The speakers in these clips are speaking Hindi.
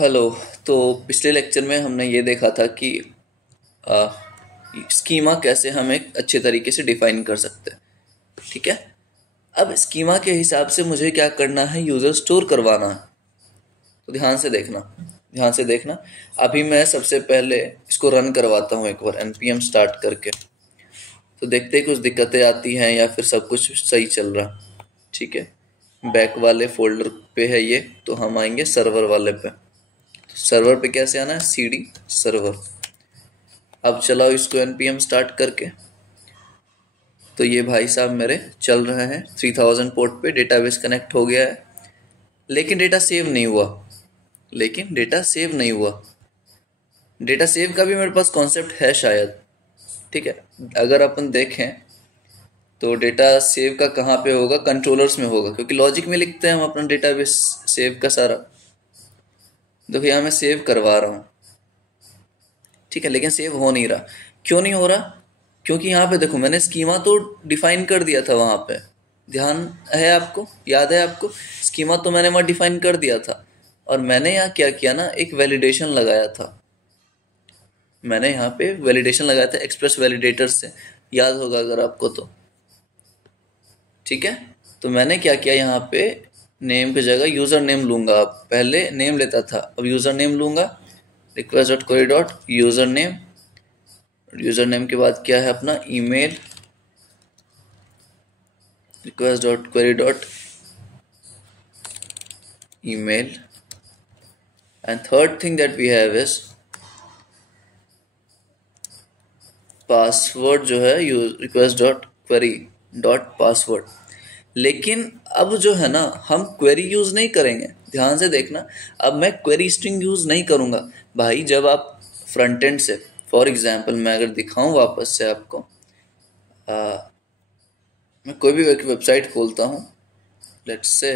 हेलो। तो पिछले लेक्चर में हमने ये देखा था कि स्कीमा कैसे हम एक अच्छे तरीके से डिफाइन कर सकते हैं। ठीक है। अब स्कीमा के हिसाब से मुझे क्या करना है, यूज़र स्टोर करवाना है। तो ध्यान से देखना। अभी मैं सबसे पहले इसको रन करवाता हूँ एक बार npm स्टार्ट करके। तो देखते हैं कुछ दिक्कतें आती हैं या फिर सब कुछ सही चल रहा। ठीक है। बैक वाले फोल्डर पे है ये, तो हम आएंगे सर्वर वाले पे। सर्वर पे कैसे आना है, cd सर्वर। अब चलाओ इसको npm स्टार्ट करके। तो ये भाई साहब मेरे चल रहे हैं 3000 पोर्ट पे, डेटाबेस कनेक्ट हो गया है। लेकिन डेटा सेव नहीं हुआ। डेटा सेव का भी मेरे पास कॉन्सेप्ट है शायद। ठीक है। अगर अपन देखें तो डेटा सेव का कहाँ पे होगा, कंट्रोलर्स में होगा, क्योंकि लॉजिक में लिखते हैं हम अपना डेटाबेस सेव का सारा। देखो यहाँ मैं सेव करवा रहा हूँ। ठीक है, लेकिन सेव हो नहीं रहा। क्यों नहीं हो रहा? क्योंकि यहाँ पे देखो मैंने स्कीमा तो डिफाइन कर दिया था वहां पे। ध्यान है आपको, याद है आपको? स्कीमा तो मैंने वहां डिफाइन कर दिया था। और मैंने यहाँ क्या किया ना, एक वैलिडेशन लगाया था। मैंने यहाँ पे वैलिडेशन लगाया था एक्सप्रेस वैलिडेटर से, याद होगा अगर आपको तो। ठीक है। तो मैंने क्या किया, यहाँ पे नेम की जगह यूजर नेम लूंगा। अब पहले नेम लेता था, अब यूजर नेम लूंगा। Request dot query dot user name. User name के बाद क्या है अपना email. Request dot query dot email, and third thing that we have is password जो है request dot query dot password. लेकिन अब जो है ना, हम क्वेरी यूज नहीं करेंगे। ध्यान से देखना, अब मैं क्वेरी स्ट्रिंग यूज नहीं करूंगा भाई। जब आप फ्रंट एंड से, फॉर एग्जांपल मैं अगर दिखाऊं वापस से आपको, मैं कोई भी वेबसाइट खोलता हूं, लेट्स से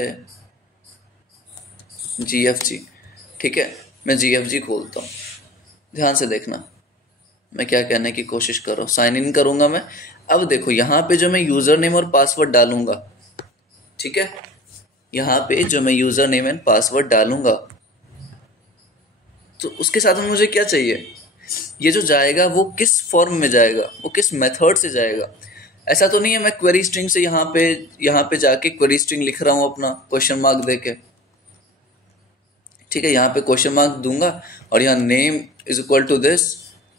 GFG। ठीक है, मैं GFG खोलता हूँ। ध्यान से देखना मैं क्या कहने की कोशिश कर रहा हूँ। साइन इन करूंगा मैं। अब देखो यहाँ पे जो मैं यूजर नेम और पासवर्ड डालूंगा, ठीक है, यहाँ पे जो मैं यूजर नेम एंड पासवर्ड डालूंगा, तो उसके साथ में मुझे क्या चाहिए, ये जो जाएगा वो किस फॉर्म में जाएगा, वो किस मेथड से जाएगा। ऐसा तो नहीं है मैं क्वेरी स्ट्रिंग से यहाँ पे जाके क्वेरी स्ट्रिंग लिख रहा हूँ अपना क्वेश्चन मार्क देके। ठीक है, यहाँ पे क्वेश्चन मार्क दूंगा और यहाँ name is equal to this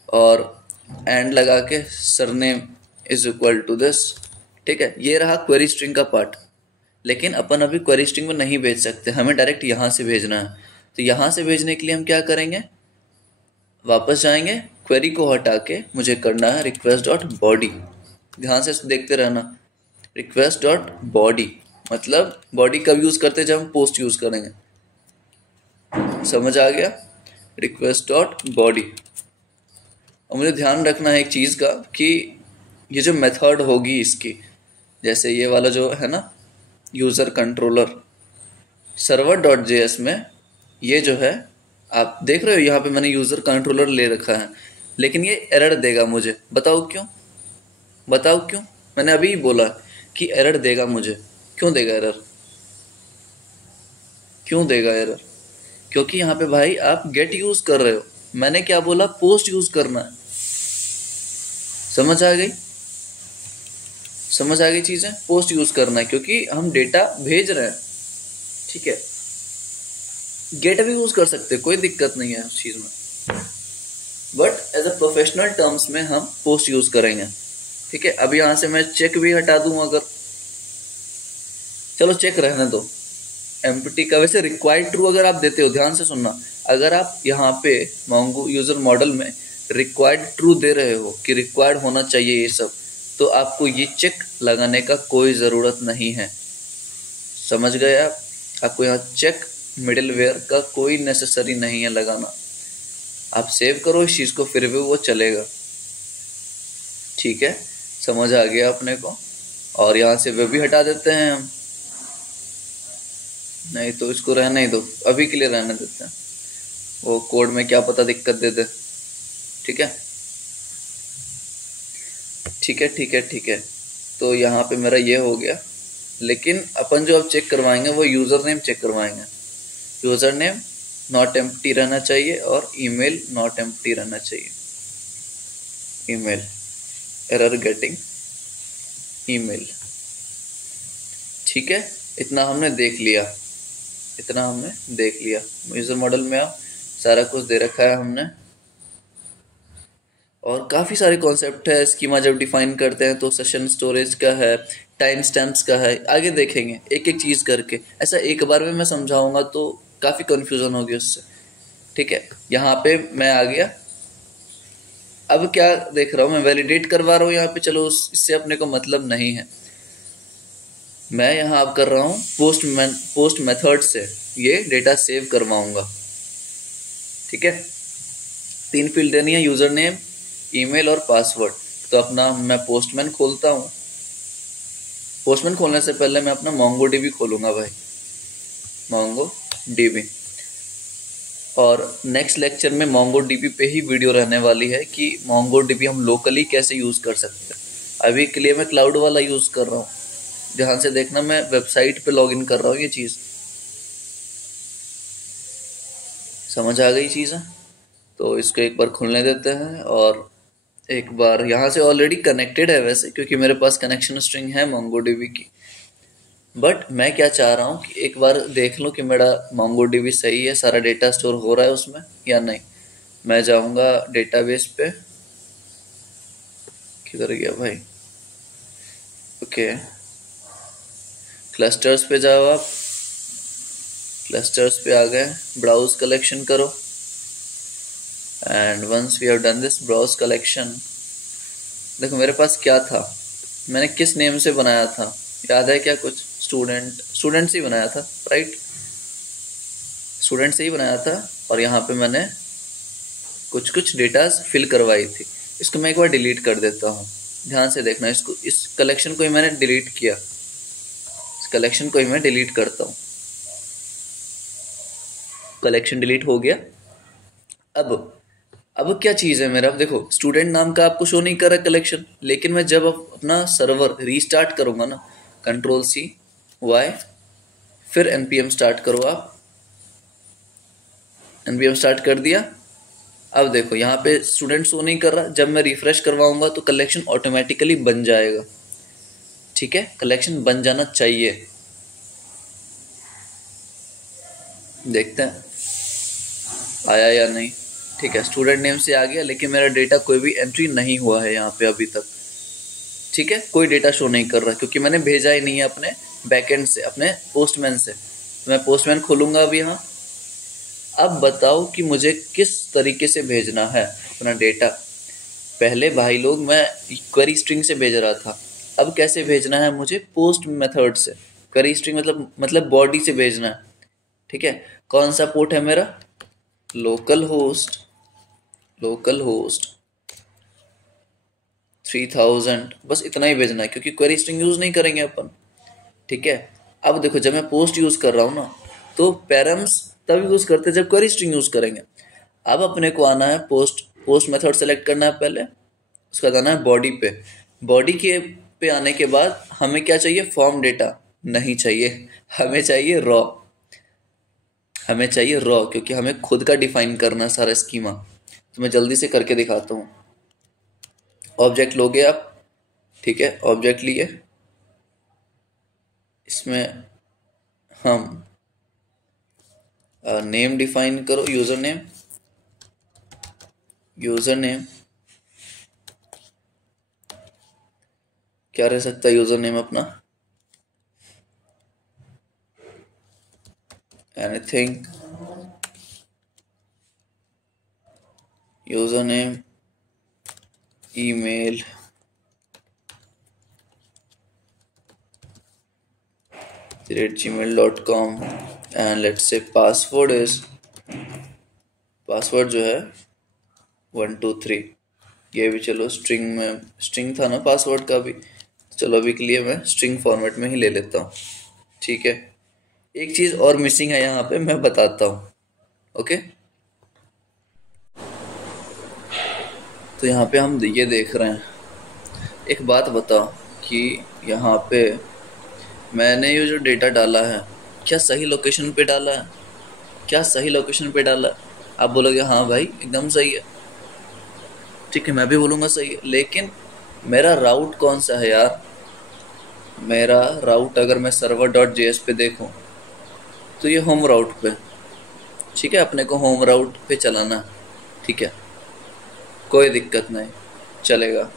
और एंड लगा के surname is equal to this. ठीक है, ये रहा क्वेरी स्ट्रिंग का पार्ट। लेकिन अपन अभी क्वेरी स्ट्रिंग में नहीं भेज सकते, हमें डायरेक्ट यहाँ से भेजना है। तो यहाँ से भेजने के लिए हम क्या करेंगे, वापस जाएंगे, क्वेरी को हटा के मुझे करना है रिक्वेस्ट डॉट बॉडी। ध्यान से देखते रहना, रिक्वेस्ट डॉट बॉडी मतलब बॉडी कब यूज करते हैं, जब हम पोस्ट यूज करेंगे। समझ आ गया? Request dot body. और मुझे ध्यान रखना है एक चीज का कि ये जो मेथड होगी इसकी, जैसे ये वाला जो है ना user controller server dot JS में, ये जो है आप देख रहे हो यहाँ पे मैंने यूजर कंट्रोलर ले रखा है, लेकिन ये एरर देगा मुझे। बताओ क्यों? मैंने अभी ही बोला कि एरर देगा मुझे। क्यों देगा एरर? क्योंकि यहाँ पे भाई आप गेट यूज कर रहे हो, मैंने क्या बोला, पोस्ट यूज करना है। समझ आ गई चीजें, पोस्ट यूज करना है क्योंकि हम डेटा भेज रहे हैं। ठीक है, गेट भी यूज कर सकते, कोई दिक्कत नहीं है उस चीज में, but as a professional terms में हम पोस्ट यूज करेंगे। ठीक है, अब यहां से मैं चेक भी हटा दूं अगर, चलो चेक रहने दो, एम्प्टी का। वैसे रिक्वायर्ड ट्रू अगर आप देते हो, ध्यान से सुनना, अगर आप यहाँ पे मोंगो यूजर मॉडल में रिक्वायर्ड ट्रू दे रहे हो कि रिक्वायर्ड होना चाहिए ये सब, तो आपको ये चेक लगाने का कोई ज़रूरत नहीं है। समझ गए आप? आपको यहाँ चेक मिडिलवेयर का कोई नेसेसरी नहीं है लगाना। आप सेव करो इस चीज़ को, फिर भी वो चलेगा। ठीक है, समझ आ गया अपने को। और यहाँ से वे भी हटा देते हैं हम, नहीं तो इसको रहने ही दो, अभी के लिए रहने देते हैं, वो कोड में क्या पता दिक्कत दे दे। ठीक है। तो यहाँ पे मेरा ये हो गया, लेकिन अपन जो अब चेक करवाएंगे वो यूजर नेम चेक करवाएंगे। यूजर नेम नॉट एम्प्टी रहना चाहिए और ईमेल नॉट एम्प्टी रहना चाहिए। Email error getting email. ठीक है, इतना हमने देख लिया, इतना हमने देख लिया। यूजर मॉडल में आप सारा कुछ दे रखा है हमने, और काफ़ी सारे कॉन्सेप्ट है। स्कीमा जब डिफाइन करते हैं तो सेशन स्टोरेज का है, टाइम स्टैम्प्स का है, आगे देखेंगे एक एक चीज़ करके। ऐसा एक बार में मैं समझाऊंगा तो काफ़ी कन्फ्यूज़न होगी उससे। ठीक है, यहाँ पे मैं आ गया। अब क्या देख रहा हूँ मैं, वैलिडेट करवा रहा हूँ यहाँ पे। चलो इससे अपने को मतलब नहीं है। मैं यहाँ अब कर रहा हूँ पोस्ट मेथड से ये डेटा सेव करवाऊंगा। ठीक है, 3 फील्ड देनी है, यूजर नेम, ईमेल और पासवर्ड। तो अपना मैं पोस्टमैन खोलता हूँ। पोस्टमैन खोलने से पहले मैं अपना मोंगो डीबी खोलूंगा भाई, मोंगो डीबी। और नेक्स्ट लेक्चर में मोंगो डीबी पे ही वीडियो रहने वाली है कि मोंगो डीबी हम लोकली कैसे यूज़ कर सकते हैं। अभी के लिए मैं क्लाउड वाला यूज़ कर रहा हूँ। ध्यान से देखना, मैं वेबसाइट पे लॉगिन कर रहा हूँ। ये चीज़ समझ आ गई चीज़ है? तो इसको एक बार खुलने देते हैं, और एक बार यहाँ से ऑलरेडी कनेक्टेड है वैसे, क्योंकि मेरे पास कनेक्शन स्ट्रिंग है MongoDB की। बट मैं क्या चाह रहा हूँ कि एक बार देख लूँ कि मेरा MongoDB सही है, सारा डेटा स्टोर हो रहा है उसमें या नहीं। मैं जाऊँगा डेटाबेस पे। किधर गया भाई? ओके, क्लस्टर्स पे जाओ आप। क्लस्टर्स पे आ गए, ब्राउज कलेक्शन करो। And once we have done this browse collection, देखो मेरे पास क्या था, मैंने किस नेम से बनाया था, याद है क्या कुछ? स्टूडेंट से ही बनाया था, राइट? स्टूडेंट से ही बनाया था। और यहाँ पे मैंने कुछ डेटा फिल करवाई थी। इसको मैं एक बार डिलीट कर देता हूँ। ध्यान से देखना, इसको, इस कलेक्शन को ही मैंने डिलीट किया। इस कलेक्शन को ही मैं डिलीट करता हूँ। कलेक्शन डिलीट हो गया। अब क्या चीज़ है मेरा, देखो स्टूडेंट नाम का आपको शो नहीं कर रहा कलेक्शन, लेकिन मैं जब अपना सर्वर रीस्टार्ट करूंगा ना, Ctrl+C+Y, फिर npm स्टार्ट करो आप। npm स्टार्ट कर दिया। अब देखो यहाँ पे स्टूडेंट शो नहीं कर रहा। जब मैं रिफ्रेश करवाऊंगा तो कलेक्शन ऑटोमेटिकली बन जाएगा। ठीक है, कलेक्शन बन जाना चाहिए। देखते हैं आया या नहीं। ठीक है, स्टूडेंट नेम से आ गया, लेकिन मेरा डेटा कोई भी एंट्री नहीं हुआ है यहाँ पे अभी तक। ठीक है, कोई डेटा शो नहीं कर रहा, क्योंकि मैंने भेजा ही नहीं है अपने बैकएंड से, अपने पोस्टमैन से। तो मैं पोस्टमैन खोलूंगा अभी यहाँ। अब बताओ कि मुझे किस तरीके से भेजना है अपना डेटा। पहले भाई लोग मैं क्वेरी स्ट्रिंग से भेज रहा था, अब कैसे भेजना है मुझे? पोस्ट मेथड से। क्वेरी स्ट्रिंग मतलब बॉडी से भेजना है। ठीक है, कौन सा पोर्ट है मेरा? Local host 3000। बस इतना ही भेजना है, क्योंकि क्वेरी स्ट्रिंग यूज नहीं करेंगे अपन। ठीक है, अब देखो जब मैं पोस्ट यूज कर रहा हूँ ना, तो पैरम्स तब यूज करते जब क्वेरी स्ट्रिंग यूज करेंगे। अब अपने को आना है पोस्ट मेथड सेलेक्ट करना है पहले, उसका जाना है बॉडी पे। बॉडी के पे आने के बाद हमें क्या चाहिए? फॉर्म डेटा नहीं चाहिए, हमें चाहिए रॉ। क्योंकि हमें खुद का डिफाइन करना है सारा स्कीमा। तो मैं जल्दी से करके दिखाता हूँ। ऑब्जेक्ट लोगे आप, ठीक है, ऑब्जेक्ट लिए, इसमें हम नेम डिफाइन करो, यूजर नेम क्या रह सकता है? यूजर नेम अपना anything, user name, email, @gmail.com, and let's say password जो है 123। ये भी चलो स्ट्रिंग था ना पासवर्ड का भी, चलो अभी के लिए मैं स्ट्रिंग फॉर्मेट में ही ले लेता हूँ। ठीक है, एक चीज़ और मिसिंग है यहाँ पे, मैं बताता हूँ। ओके, तो यहाँ पे हम ये देख रहे हैं। एक बात बताओ कि यहाँ पे मैंने ये जो डेटा डाला है, क्या सही लोकेशन पे डाला है? क्या सही लोकेशन पे डाला? आप बोलोगे हाँ भाई एकदम सही है, ठीक है, मैं भी बोलूँगा सही है, लेकिन मेरा राउट कौन सा है यार? मेरा राउट अगर मैं server डॉट जेएस पे देखूँ तो ये होम राउट पे, ठीक है, अपने को होम राउट पे चलाना, ठीक है, कोई दिक्कत नहीं, चलेगा,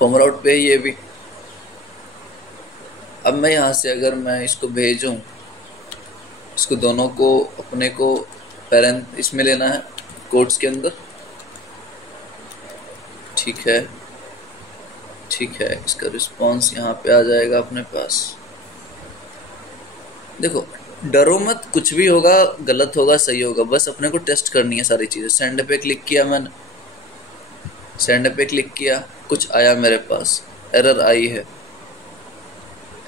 होम राउट पे ये भी। अब मैं यहाँ से अगर मैं इसको भेजूँ, इसको दोनों को अपने को पेरेंट इसमें लेना है, कोड्स के अंदर, ठीक है, ठीक है, इसका रिस्पॉन्स यहाँ पे आ जाएगा अपने पास। देखो, डरो मत, कुछ भी होगा, गलत होगा सही होगा, बस अपने को टेस्ट करनी है सारी चीज़ें। सेंड पे क्लिक किया मैंने, सेंड पे क्लिक किया, कुछ आया मेरे पास, एरर आई है,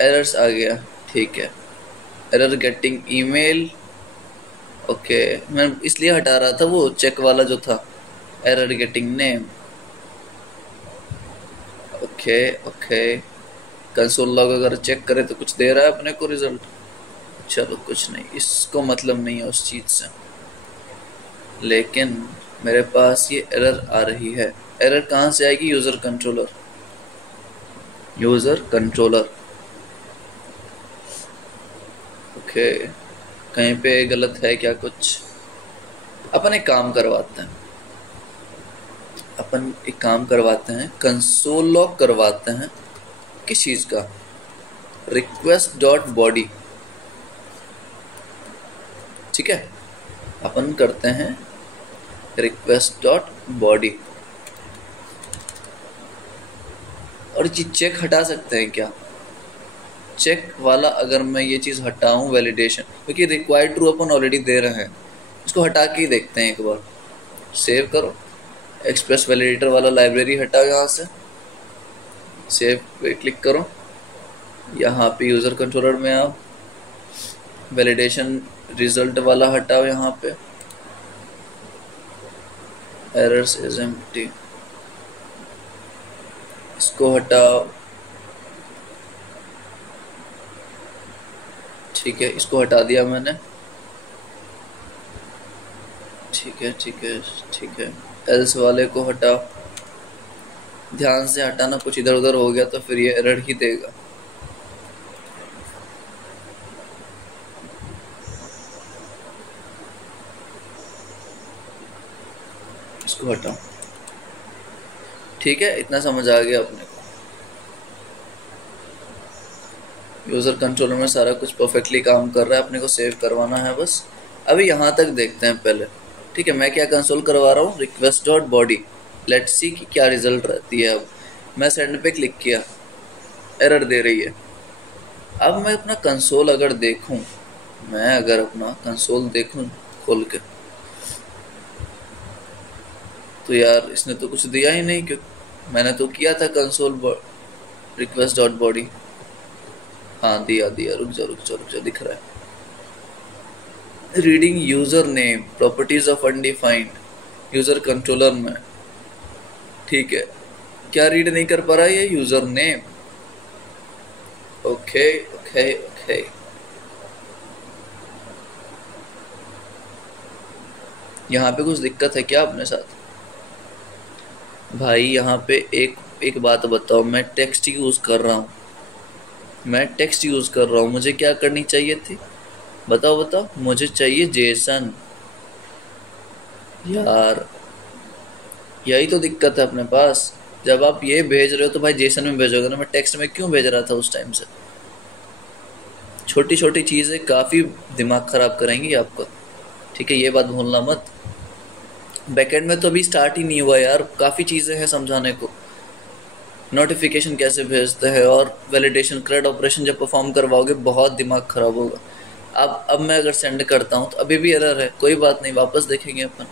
एरर्स आ गया, ठीक है, एरर गेटिंग ईमेल, ओके, मैं इसलिए हटा रहा था वो चेक वाला जो था, error getting name, okay okay, console log अगर चेक करे तो कुछ दे रहा है अपने को रिजल्ट, चलो कुछ नहीं, इसको मतलब नहीं है उस चीज़ से, लेकिन मेरे पास ये एरर आ रही है। एरर कहाँ से आएगी? User controller, user controller, okay, कहीं पे गलत है क्या कुछ? अपन एक काम करवाते हैं, अपन एक काम करवाते हैं, कंसोल लॉग करवाते हैं, किस चीज़ का? रिक्वेस्ट डॉट बॉडी, ठीक है, अपन करते हैं रिक्वेस्ट डॉट बॉडी, और ये चेक हटा सकते हैं क्या? चेक वाला अगर मैं ये चीज़ हटाऊं, वैलिडेशन, क्योंकि रिक्वायर्ड ट्रू अपन ऑलरेडी दे रहे हैं, इसको हटा के ही देखते हैं एक बार। सेव करो, एक्सप्रेस वैलिडेटर वाला लाइब्रेरी हटाओ यहाँ से, सेव पे क्लिक करो, यहाँ पे यूज़र कंट्रोलर में आओ, वैलिडेशन रिजल्ट वाला हटाओ, यहाँ पे एरर्स इज एम्प्टी, इसको हटाओ, ठीक है, इसको हटा दिया मैंने, ठीक है ठीक है ठीक है, एल्स वाले को हटाओ, ध्यान से हटाना, कुछ इधर उधर हो गया तो फिर ये एरर ही देगा। इसको हटाओ, ठीक है, इतना समझ आ गया अपने को। यूज़र कंट्रोलर में सारा कुछ परफेक्टली काम कर रहा है, अपने को सेव करवाना है बस। अभी यहाँ तक देखते हैं पहले, ठीक है, मैं क्या कंसोल करवा रहा हूँ? Request dot body, let's see कि क्या रिजल्ट रहती है। अब मैं सेंड पे क्लिक किया, एरर दे रही है। अब मैं अपना कंसोल अगर देखूं, मैं अगर अपना कंसोल देखूं खोल के, तो यार इसने तो कुछ दिया ही नहीं, क्योंकि मैंने तो किया था कंसोल रिक्वेस्ट डॉट बॉडी, हाँ दिया दिया, रुक जा रुक जा रुक जा, दिख रहा है, reading user name, properties of undefined user controller में, ठीक है, क्या रीड नहीं कर पा रहा है ये user name, okay okay okay, यहाँ पे कुछ दिक्कत है क्या अपने साथ? भाई यहाँ पे एक एक बात बताओ, मैं टेक्स्ट यूज कर रहा हूँ, मैं टेक्स्ट यूज कर रहा हूँ, मुझे क्या करनी चाहिए थी? बताओ बताओ, मुझे चाहिए जेसन। यार यही तो दिक्कत है अपने पास, जब आप ये भेज रहे हो तो भाई जेसन में भेजोगे ना, मैं टेक्स्ट में क्यों भेज रहा था उस टाइम से? छोटी छोटी चीज़ें काफ़ी दिमाग ख़राब करेंगी आपका, ठीक है, ये बात भूलना मत। बैकएंड में तो अभी स्टार्ट ही नहीं हुआ यार, काफ़ी चीज़ें हैं समझाने को, नोटिफिकेशन कैसे भेजते हैं, और वैलिडेशन क्रेड ऑपरेशन जब परफॉर्म करवाओगे बहुत दिमाग ख़राब होगा। अब मैं अगर सेंड करता हूँ तो अभी भी एरर है, कोई बात नहीं, वापस देखेंगे अपन,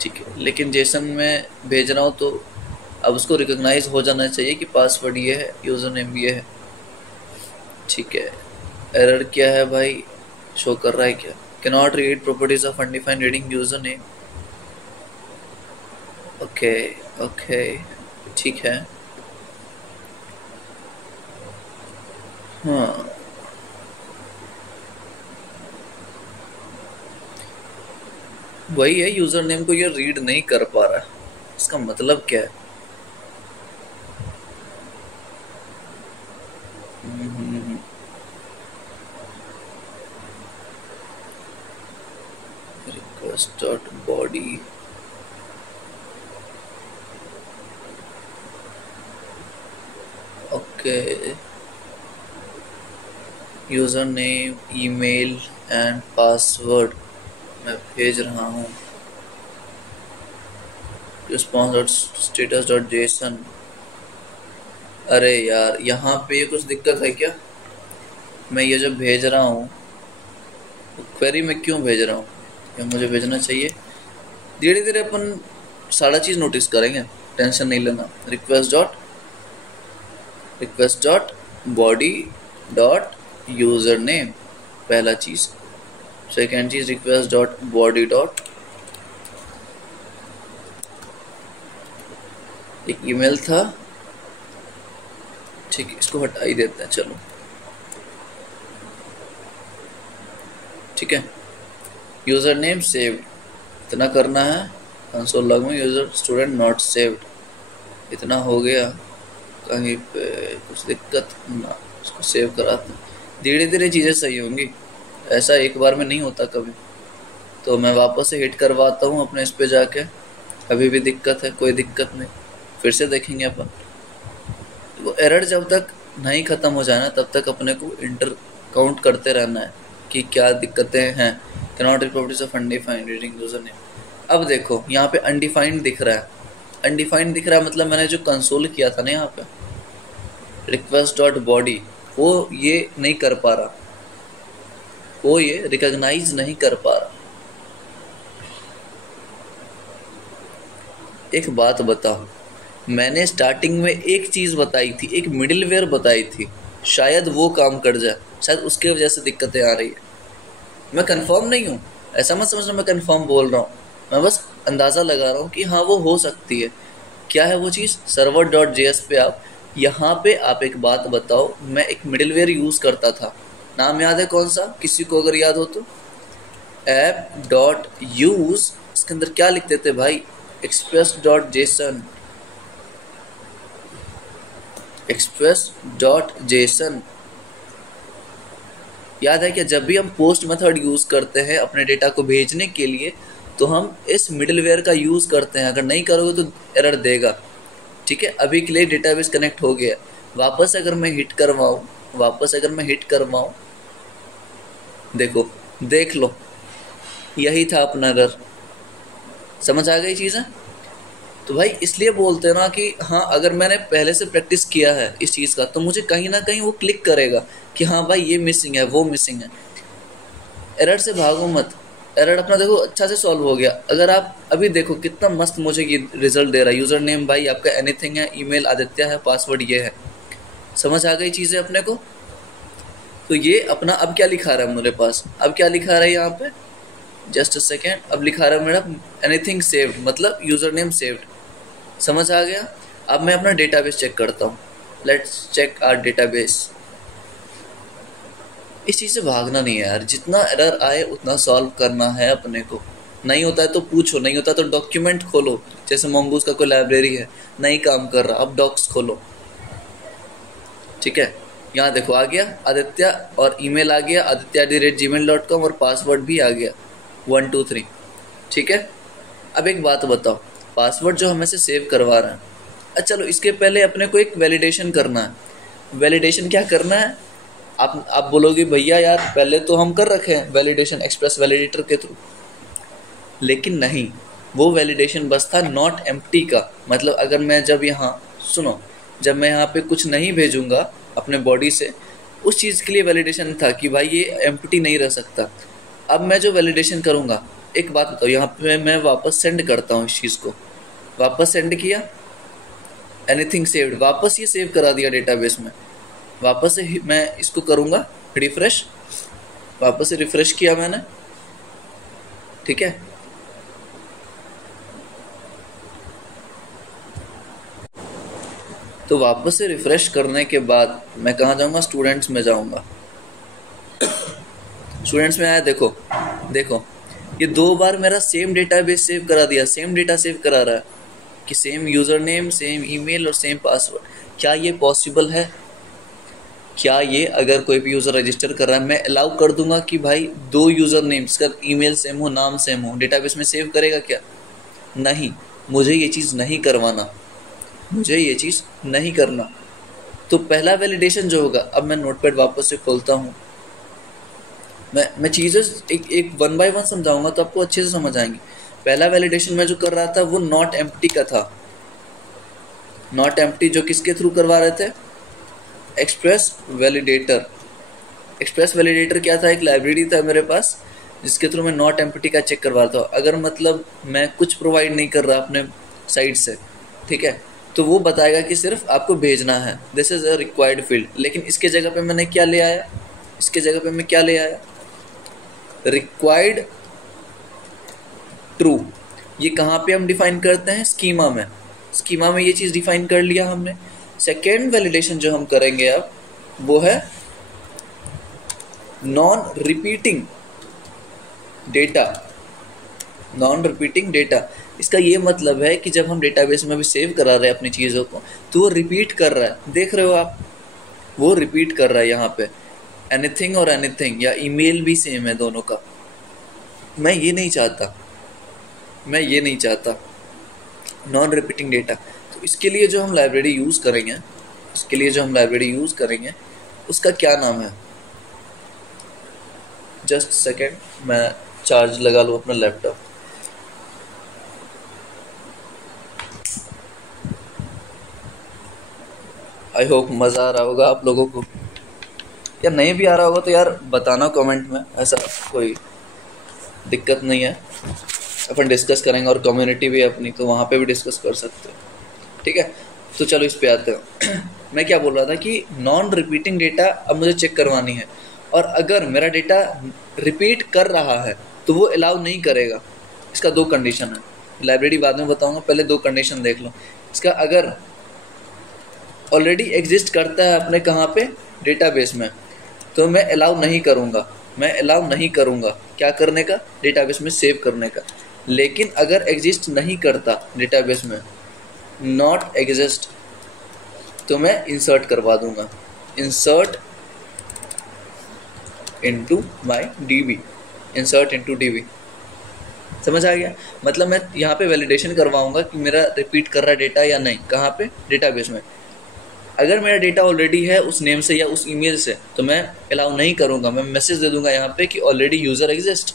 ठीक है, लेकिन जेसन में भेज रहा हूँ तो अब उसको रिकॉग्नाइज हो जाना चाहिए कि पासवर्ड ये है, यूज़र नेम ये है, ठीक है। एरर क्या है भाई, शो कर रहा है क्या? Cannot read properties of undefined reading user name, okay okay, ठीक है, हाँ वही है, यूजर नेम को ये रीड नहीं कर पा रहा है, इसका मतलब क्या है? Request dot body, okay, user name, email and password मैं भेज रहा हूँ। Response dot status dot JSON, अरे यार यहाँ पे कुछ दिक्कत है क्या? मैं ये जो भेज रहा हूँ, क्वेरी में क्यों भेज रहा हूँ? या मुझे भेजना चाहिए? धीरे धीरे अपन सारा चीज़ नोटिस करेंगे, टेंशन नहीं लेना। Request dot body dot user name, पहला चीज़। सेकेंड चीज़ रिक्वेस्ट डॉट बॉडी डॉट, एक ईमेल था, ठीक है, इसको हटा ही देते हैं, चलो ठीक है। यूज़र नेम सेव्ड, इतना करना है। कंसोल लॉग में यूज़र स्टूडेंट नॉट सेव्ड, इतना हो गया। कहीं पे कुछ दिक्कत ना, इसको सेव कराते हैं, धीरे धीरे चीज़ें सही होंगी, ऐसा एक बार में नहीं होता कभी। तो मैं वापस से हिट करवाता हूँ अपने इस पे जाके, अभी भी दिक्कत है, कोई दिक्कत नहीं, फिर से देखेंगे अपन। वो एरर जब तक नहीं ख़त्म हो जाए ना, तब तक अपने को इंटर काउंट करते रहना है कि क्या दिक्कतें हैं। Cannot read properties of undefined reading user name. अब देखो यहाँ पे अनडिफाइंड दिख रहा है, अनडिफाइंड दिख रहा है मतलब मैंने जो कंसोल किया था ना यहाँ पे रिक्वेस्ट डॉट बॉडी, वो ये नहीं कर पा रहा, वो ये रिकॉग्नाइज नहीं कर पा रहा। एक बात बताओ, मैंने स्टार्टिंग में एक चीज़ बताई थी, एक मिडिलवेयर बताई थी, शायद वो काम कर जाए, शायद उसके वजह से दिक्कतें आ रही है। मैं कंफर्म नहीं हूँ, ऐसा मत समझना मैं कंफर्म बोल रहा हूँ, मैं बस अंदाज़ा लगा रहा हूँ कि हाँ वो हो सकती है। क्या है वो चीज़? सर्वर डॉट जेएस पे आप यहाँ पे आप एक बात बताओ, मैं एक मिडिलवेयर यूज़ करता था, नाम याद है कौन सा? किसी को अगर याद हो तो, ऐप डॉट यूज़, इसके अंदर क्या लिखते थे भाई? Express dot JSON, express dot JSON, याद है क्या? जब भी हम पोस्ट मेथड यूज़ करते हैं अपने डेटा को भेजने के लिए, तो हम इस मिडिलवेयर का यूज़ करते हैं, अगर नहीं करोगे तो एरर देगा। ठीक है, अभी के लिए डेटाबेस कनेक्ट हो गया, वापस अगर मैं हिट करवाऊँ, देखो, देख लो, यही था अपना एरर। समझ आ गई चीज़ें? तो भाई इसलिए बोलते हैं ना कि हाँ, अगर मैंने पहले से प्रैक्टिस किया है इस चीज़ का, तो मुझे कहीं ना कहीं वो क्लिक करेगा कि हाँ भाई ये मिसिंग है, वो मिसिंग है। एरर से भागो मत, एरर अपना देखो अच्छा से सॉल्व हो गया। अगर आप अभी देखो कितना मस्त मुझे ये रिजल्ट दे रहा है, यूज़र नेम भाई आपका एनीथिंग है, ईमेल आदित्य है, पासवर्ड ये है। समझ आ गई चीज़ें अपने को? तो ये अपना अब क्या लिखा रहा है मेरे पास, अब क्या लिखा रहा है यहाँ पे, जस्ट अ सेकेंड, अब लिखा रहा है मेरा एनीथिंग सेव्ड, मतलब यूज़र नेम सेव्ड। समझ आ गया? अब मैं अपना डेटाबेस चेक करता हूँ, लेट्स चेक आवर डेटाबेस। इस चीज़ से भागना नहीं है यार, जितना एरर आए उतना सॉल्व करना है अपने को। नहीं होता है तो पूछो, नहीं होता तो डॉक्यूमेंट खोलो, जैसे मोंगूस का कोई लाइब्रेरी है, नहीं काम कर रहा, अब डॉक्स खोलो। ठीक है, यहाँ देखो आ गया आदित्य, और ईमेल आ गया aditya@gmail.com, और पासवर्ड भी आ गया 123। ठीक है, अब एक बात बताओ, पासवर्ड जो हमें से सेव करवा रहा है, अच्छा चलो इसके पहले अपने को एक वैलिडेशन करना है। वैलिडेशन क्या करना है? आप बोलोगे भैया यार पहले तो हम कर रखे हैं वैलिडेशन एक्सप्रेस वैलिडेटर के थ्रू, लेकिन नहीं, वो वैलिडेशन बस था नॉट एम्प्टी का। मतलब अगर मैं जब यहाँ सुनो, जब मैं यहाँ पे कुछ नहीं भेजूंगा अपने बॉडी से, उस चीज़ के लिए वैलिडेशन था कि भाई ये एम्प्टी नहीं रह सकता। अब मैं जो वैलिडेशन करूँगा, एक बात बताओ, यहाँ पे मैं वापस सेंड करता हूँ इस चीज़ को, वापस सेंड किया, एनीथिंग सेव्ड, वापस ये सेव करा दिया डेटाबेस में। वापस से मैं इसको करूँगा रिफ्रेश, वापस से रिफ्रेश किया मैंने, ठीक है। तो वापस से रिफ्रेश करने के बाद मैं कहाँ जाऊँगा? स्टूडेंट्स में जाऊँगा। स्टूडेंट्स में आया, देखो देखो ये 2 बार मेरा सेम डेटाबेस सेव करा दिया, सेम डेटा सेव करा रहा है कि same user name, same email और सेम पासवर्ड। क्या ये पॉसिबल है? क्या ये अगर कोई भी यूजर रजिस्टर कर रहा है, मैं अलाउ कर दूंगा कि भाई 2 यूजर नेम्स का ईमेल सेम हो, नाम सेम हो, डेटाबेस में सेव करेगा क्या? नहीं, मुझे ये चीज़ नहीं करवाना, मुझे ये चीज़ नहीं करना। तो पहला वैलिडेशन जो होगा, अब मैं नोटपैड वापस से खोलता हूँ, मैं चीज़ें एक वन बाय वन समझाऊंगा तो आपको अच्छे से समझ आएंगी। पहला वैलिडेशन मैं जो कर रहा था वो नॉट एम्प्टी का था। नॉट एम्प्टी जो किसके थ्रू करवा रहे थे? Express validator. एक्सप्रेस वैलिडेटर क्या था? एक लाइब्रेरी था मेरे पास जिसके थ्रू मैं नॉट एम्प्टी का चेक करवा रहा था। अगर मतलब मैं कुछ प्रोवाइड नहीं कर रहा अपने साइट से, ठीक है, तो वो बताएगा कि सिर्फ आपको भेजना है, this is a required field. लेकिन इसके जगह पे मैंने क्या ले आया? इसके जगह पे मैं क्या ले आया? Required true. ये कहाँ पे हम डिफाइन करते हैं? स्कीमा में। स्कीमा में ये चीज़ डिफाइन कर लिया हमने। सेकेंड वैलिडेशन जो हम करेंगे अब वो है non repeating data. Non repeating data, इसका ये मतलब है कि जब हम डेटाबेस में भी सेव करा रहे हैं अपनी चीज़ों को तो वो रिपीट कर रहा है। देख रहे हो आप, वो रिपीट कर रहा है यहाँ पे एनीथिंग और एनीथिंग, या ईमेल भी सेम है दोनों का। मैं ये नहीं चाहता, मैं ये नहीं चाहता नॉन रिपीटिंग डेटा। तो इसके लिए जो हम लाइब्रेरी यूज़ करेंगे, इसके लिए जो हम लाइब्रेरी यूज़ करेंगे उसका क्या नाम है? जस्ट सेकेंड, मैं चार्ज लगा लूँ अपना लैपटॉप। आई होप मज़ा आ रहा होगा आप लोगों को। या नहीं भी आ रहा होगा तो यार बताना कमेंट में, ऐसा कोई दिक्कत नहीं है। अपन डिस्कस करेंगे और कम्युनिटी भी है अपनी, तो वहाँ पे भी डिस्कस कर सकते हैं, ठीक है। तो चलो इस पे आते हैं। मैं क्या बोल रहा था कि नॉन रिपीटिंग डेटा अब मुझे चेक करवानी है, और अगर मेरा डेटा रिपीट कर रहा है तो वो अलाउ नहीं करेगा। इसका 2 कंडीशन है, लाइब्रेरी बाद में बताऊंगा, पहले 2 कंडीशन देख लो इसका। अगर ऑलरेडी एग्जिस्ट करता है अपने कहाँ पे? डेटाबेस में, तो मैं अलाउ नहीं करूँगा। मैं अलाउ नहीं करूँगा क्या करने का? डेटाबेस में सेव करने का। लेकिन अगर एग्जिस्ट नहीं करता डेटाबेस में, नॉट एग्जिस्ट, तो मैं इंसर्ट करवा दूंगा। Insert into my dB, insert into dB. समझ आ गया? मतलब मैं यहाँ पे वैलिडेशन करवाऊंगा कि मेरा रिपीट कर रहा है डेटा या नहीं। कहाँ पे? डेटाबेस में। अगर मेरा डेटा ऑलरेडी है उस नेम से या उस ईमेल से, तो मैं अलाउ नहीं करूँगा। मैं मैसेज दे दूंगा यहाँ पे कि ऑलरेडी यूज़र एग्जिस्ट।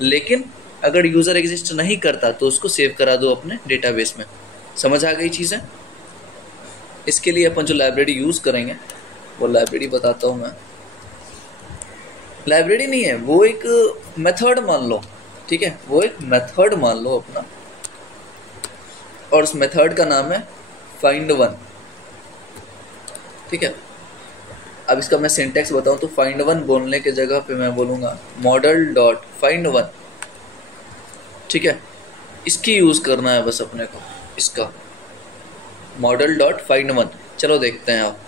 लेकिन अगर यूज़र एग्जिस्ट नहीं करता तो उसको सेव करा दो अपने डेटाबेस में। समझ आ गई चीज़ें? इसके लिए अपन जो लाइब्रेरी यूज़ करेंगे वो लाइब्रेरी बताता हूँ मैं। लाइब्रेरी नहीं है, वो एक मेथड मान लो, ठीक है, वो एक मेथड मान लो अपना, और उस मेथड का नाम है फाइंड वन, ठीक है। अब इसका मैं सिंटैक्स बताऊं तो फाइंड वन बोलने के जगह पे मैं बोलूँगा मॉडल डॉट फाइंड वन, ठीक है। इसकी यूज़ करना है बस अपने को, इसका मॉडल डॉट फाइंड वन। चलो देखते हैं आप।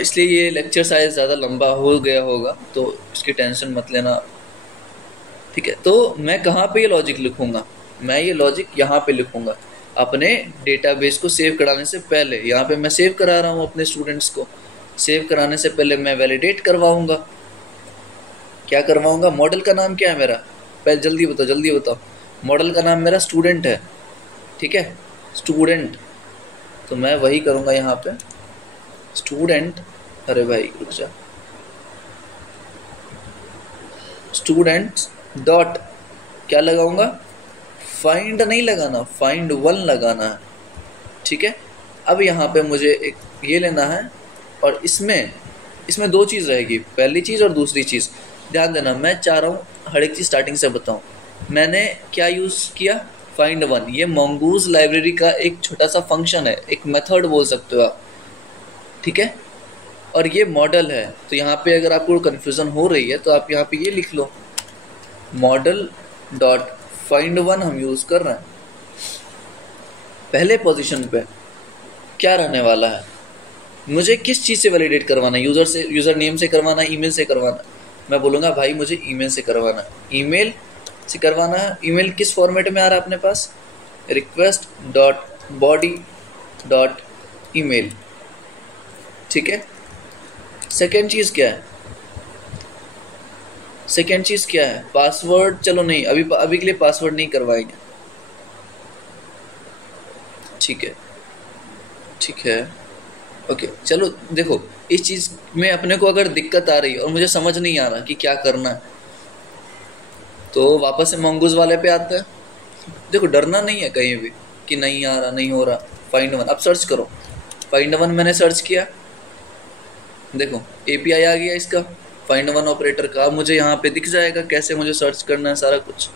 इसलिए ये लेक्चर शायद ज़्यादा लंबा हो गया होगा, तो इसकी टेंशन मत लेना, ठीक है। तो मैं कहाँ पे ये लॉजिक लिखूँगा? मैं ये लॉजिक यहाँ पे लिखूँगा अपने डेटाबेस को सेव कराने से पहले। यहाँ पे मैं सेव करा रहा हूँ अपने स्टूडेंट्स को। सेव कराने से पहले मैं वैलिडेट करवाऊँगा। क्या करवाऊँगा? मॉडल का नाम क्या है मेरा? पहले जल्दी बताओ, जल्दी बताओ। मॉडल का नाम मेरा स्टूडेंट है, ठीक है, स्टूडेंट। तो मैं वही करूँगा यहाँ पे, स्टूडेंट। अरे भाई रुक जा, स्टूडेंट डॉट क्या लगाऊंगा? फाइंड नहीं लगाना, फाइंड वन लगाना है, ठीक है। अब यहाँ पे मुझे एक ये लेना है, और इसमें 2 चीज़ रहेगी, पहली चीज़ और दूसरी चीज़। ध्यान देना, मैं चाह रहा हूँ हर एक चीज़ स्टार्टिंग से बताऊँ। मैंने क्या यूज़ किया? Find one. ये mongoose लाइब्रेरी का एक छोटा सा फंक्शन है, एक मेथड बोल सकते हो आप, ठीक है। और ये मॉडल है, तो यहाँ पे अगर आपको कन्फ्यूज़न हो रही है तो आप यहाँ पे ये लिख लो, मॉडल डॉट फाइंड वन हम यूज़ कर रहे हैं। पहले पोजीशन पे क्या रहने वाला है? मुझे किस चीज़ से वैलिडेट करवाना है? यूज़र से, यूज़र नेम से करवाना है, ईमेल से करवाना है? मैं बोलूँगा भाई मुझे ईमेल से करवाना है, ईमेल से करवाना है। ईमेल किस फॉर्मेट में आ रहा है अपने पास, request dot body dot email, ठीक है। सेकेंड चीज़ क्या है, सेकेंड चीज़ क्या है, पासवर्ड। चलो नहीं, अभी के लिए पासवर्ड नहीं करवाएंगे, ठीक है, ठीक है, ओके। चलो देखो, इस चीज़ में अपने को अगर दिक्कत आ रही है और मुझे समझ नहीं आ रहा कि क्या करना है, तो वापस से मंगूज वाले पे आते हैं। देखो डरना नहीं है कहीं भी कि नहीं आ रहा, नहीं हो रहा। फाइंड वन, अब सर्च करो। फाइंड वन मैंने सर्च किया, देखो एपीआई आ गया इसका, फाइंड वन ऑपरेटर का। अब मुझे यहाँ पे दिख जाएगा कैसे मुझे सर्च करना है सारा कुछ।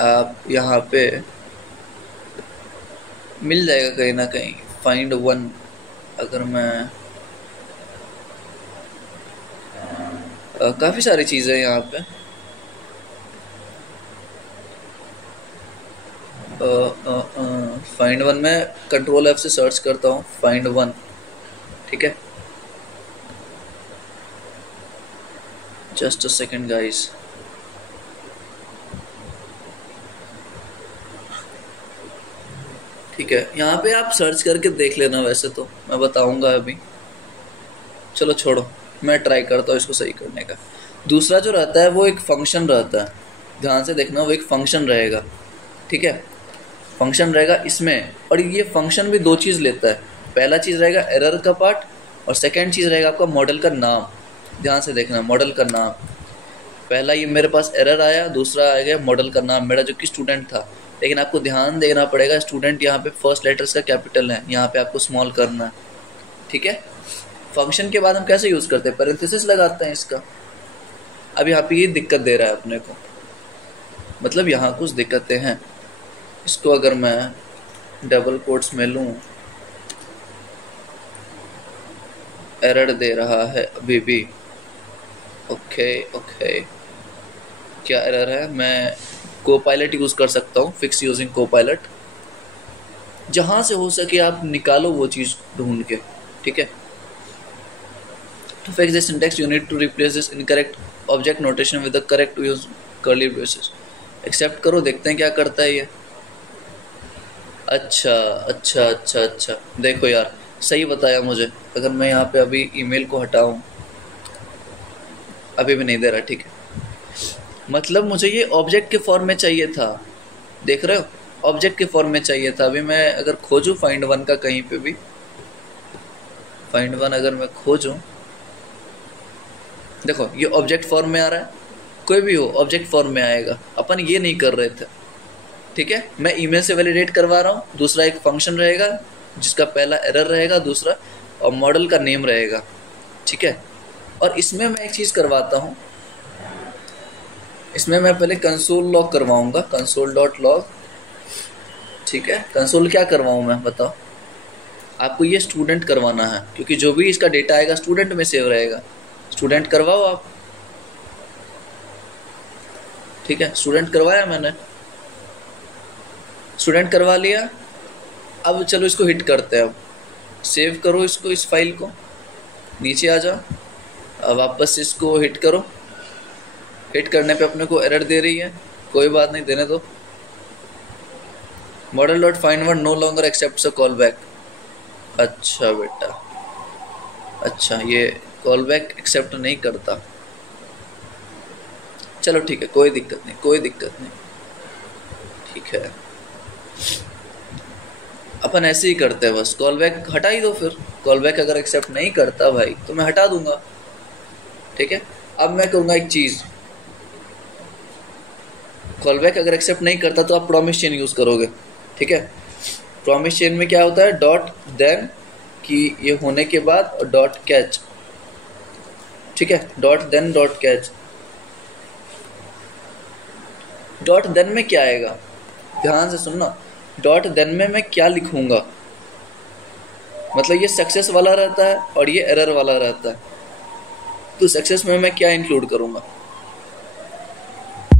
आप यहाँ पे मिल जाएगा कहीं ना कहीं फाइंड वन। अगर मैं काफ़ी सारी चीज़ें यहाँ पे फाइंड वन में कंट्रोल एफ से सर्च करता हूँ, फाइंड वन, ठीक है। जस्ट अ सेकेंड गाइस, ठीक है। यहाँ पे आप सर्च करके देख लेना, वैसे तो मैं बताऊंगा अभी, चलो छोड़ो, मैं ट्राई करता हूँ इसको सही करने का। दूसरा जो रहता है वो एक फंक्शन रहता है, ध्यान से देखना, वो एक फंक्शन रहेगा, ठीक है। फंक्शन रहेगा इसमें, और ये फंक्शन भी दो चीज़ लेता है। पहला चीज़ रहेगा एरर का पार्ट, और सेकेंड चीज़ रहेगा आपका मॉडल का नाम। ध्यान से देखना, मॉडल का नाम। पहला ये मेरे पास एरर आया, दूसरा आ गया मॉडल का नाम मेरा जो कि स्टूडेंट था। लेकिन आपको ध्यान देना पड़ेगा, स्टूडेंट यहाँ पे फर्स्ट लेटर्स का कैपिटल है, यहाँ पे आपको स्मॉल करना है, ठीक है। फंक्शन के बाद हम कैसे यूज़ करते हैं, पैरेंथेसिस लगाते हैं इसका। अब यहाँ पे ये दिक्कत दे रहा है अपने को, मतलब यहाँ कुछ दिक्कतें हैं। इसको अगर मैं डबल कोट्स में लूँ, एरर दे रहा है अभी भी, ओके ओके। क्या एरर है, मैं कोपायलट यूज़ कर सकता हूँ, फिक्स यूजिंग कोपायलट। जहाँ से हो सके आप निकालो वो चीज़ ढूंढ के, ठीक है। To fix this syntax you need to replace this incorrect object notation with the correct use curly braces. Accept करो, देखते हैं क्या करता है ये। अच्छा अच्छा अच्छा अच्छा, देखो यार सही बताया मुझे। अगर मैं यहाँ पे अभी ईमेल को हटाऊँ, अभी भी नहीं दे रहा, ठीक है। मतलब मुझे ये ऑब्जेक्ट के फॉर्म में चाहिए था, देख रहे हो, ऑब्जेक्ट के फॉर्म में चाहिए था। अभी मैं अगर खोजूँ फाइंड वन का कहीं पे भी, फाइंड वन अगर मैं खोजूँ, देखो ये ऑब्जेक्ट फॉर्म में आ रहा है, कोई भी हो ऑब्जेक्ट फॉर्म में आएगा। अपन ये नहीं कर रहे थे, ठीक है। मैं ईमेल से वैलिडेट करवा रहा हूँ, दूसरा एक फंक्शन रहेगा जिसका पहला एरर रहेगा, दूसरा और मॉडल का नेम रहेगा, ठीक है। और इसमें मैं एक चीज़ करवाता हूँ, इसमें मैं पहले कंसोल लॉग करवाऊंगा, कंसोल डॉट लॉग, ठीक है। कंसोल क्या करवाऊँ मैं, बताओ। आपको ये स्टूडेंट करवाना है, क्योंकि जो भी इसका डेटा आएगा स्टूडेंट में सेव रहेगा। स्टूडेंट करवाओ आप, ठीक है। स्टूडेंट करवाया मैंने, स्टूडेंट करवा लिया। अब चलो इसको हिट करते हैं, अब सेव करो इसको, इस फाइल को, नीचे आ जाओ, अब वापस इसको हिट करो। हिट करने पे अपने को एरर दे रही है, कोई बात नहीं, देने दो। Model dot find one no longer accepts a callback. अच्छा बेटा, अच्छा ये कॉल बैक एक्सेप्ट नहीं करता, चलो ठीक है, कोई दिक्कत नहीं, कोई दिक्कत नहीं, ठीक है। अपन ऐसे ही करते हैं, बस कॉल बैक हटा ही दो। फिर कॉल बैक अगर एक्सेप्ट नहीं करता भाई तो मैं हटा दूंगा, ठीक है। अब मैं कहूँगा एक चीज़, कॉल बैक अगर एक्सेप्ट नहीं करता तो आप प्रॉमिस चेन यूज़ करोगे, ठीक है। प्रॉमिस चेन में क्या होता है, डॉट देन कि ये होने के बाद, और डॉट कैच, ठीक है। Dot then dot catch. Dot then में क्या आएगा, ध्यान से सुनना। डॉट देन में मैं क्या लिखूंगा, मतलब ये सक्सेस वाला रहता है और ये एरर वाला रहता है, तो सक्सेस में मैं क्या इंक्लूड करूंगा,